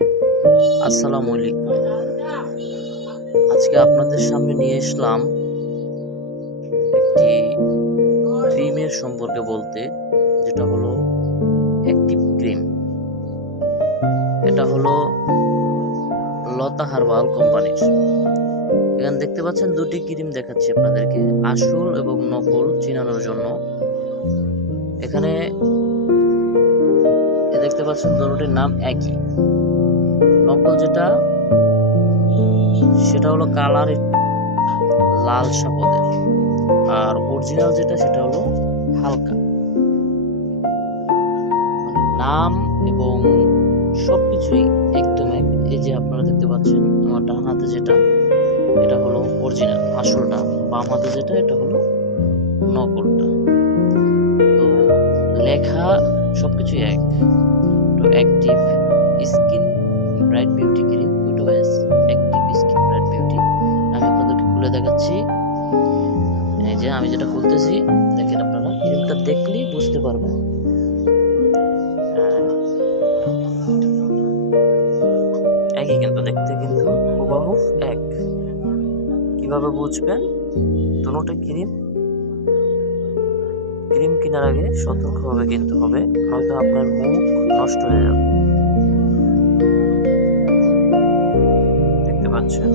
আসসালামু আলাইকুম। আজকে আপনাদের সামনে নিয়ে আসলাম একটি ক্রিমের সম্পর্কে বলতে, যেটা হলো অ্যাক্টিভ ক্রিম। এটা হলো লতা হার্বাল কোম্পানির। এখানে দেখতে পাচ্ছেন দুটি ক্রিম দেখাচ্ছি আপনাদেরকে, আসল এবং নকল চিনানোর জন্য। এখানে দেখতে পাচ্ছেন দুটির নাম একই। নকল যেটা সেটা হলো কালার লাল সাপদের, আর অরিজিনাল যেটা সেটা হলো হালকা। নাম এবং সবকিছুই একদম এক। এই যে আপনারা দেখতে পাচ্ছেন আমার ডান হাতে যেটা, এটা হলো অরিজিনাল আসলটা, বাম হাতে যেটা এটা হলো নকলটা। তো লেখা সবকিছুই এক। তো active skin bright beauty cream, উটোএস অ্যাক্টিভ স্কিন ব্রাইট বিউটি। আমি আপনাদেরকে খুলে দেখাচ্ছি। এই যে আমি যেটা খুলতেছি, দেখেন আপনারা ক্রিমটা দেখলেই বুঝতে পারবেন। একই কিন্তু দেখতে, কিন্তু হুবহু এক। কিভাবে বুঝবেন? দুটোটা ক্রিম কেনার আগে সতর্কভাবে কিনতে হবে, নয়তো আপনার মুখ নষ্ট হয়ে যাবে। দেখতে পাচ্ছেন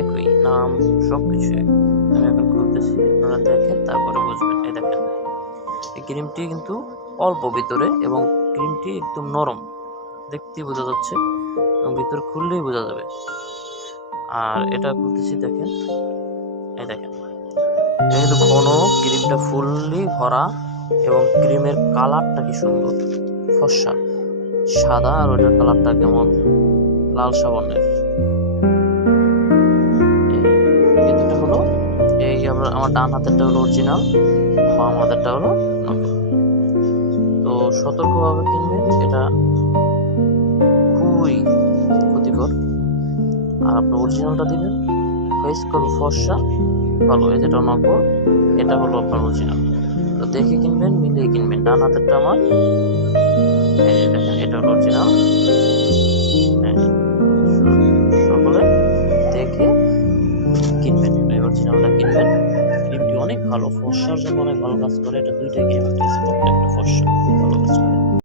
একই নাম, সবকিছু এক। আমি এখন খুলতেছি, আপনারা দেখেন তারপরে বুঝবেন। এই দেখেন, এই ক্রিমটি কিন্তু অল্প ভিতরে, এবং ক্রিমটি একদম নরম, দেখতেই বোঝা যাচ্ছে, এবং ভিতরে খুললেই বোঝা যাবে। আর এটা খুলতেছি, দেখেন, এই দেখেন, এটা কিন্তু ঘন, ক্রিমটা ফুললি ভরা, এবং ক্রিমের কালারটা কি সুন্দর, ফর্সা সাদা, আর ওটার কালারটা কেমন লালসা বর্ণের। এই দুটো হলো, এই আমার ডান হাতেরটা হলো অরিজিনাল, বাম হাতেরটা হলো নকল। তো সতর্কভাবে কিনবেন, এটা খুবই ক্ষতিকর। আর আপনি অরিজিনালটা দিবেন, ফেস করবে ফর্সা ভালো। এই যেটা নকল, এটা হলো আপনার অরিজিনাল। তো দেখে কিনবেন, মিলিয়ে কিনবেন। ডান হাতেরটা আমার, এই যে দেখেন, এটা হলো অরিজিনাল। সকলে দেখে কিনবেন, এই অরিজিনালটা কিনবেন। ক্রিমটি অনেক ভালো, ফর্সার জন্য অনেক ভালো কাজ করে। এটা দুইটা ক্রিম, একটা স্পট একটা ফর্সা, ভালো কাজ করে।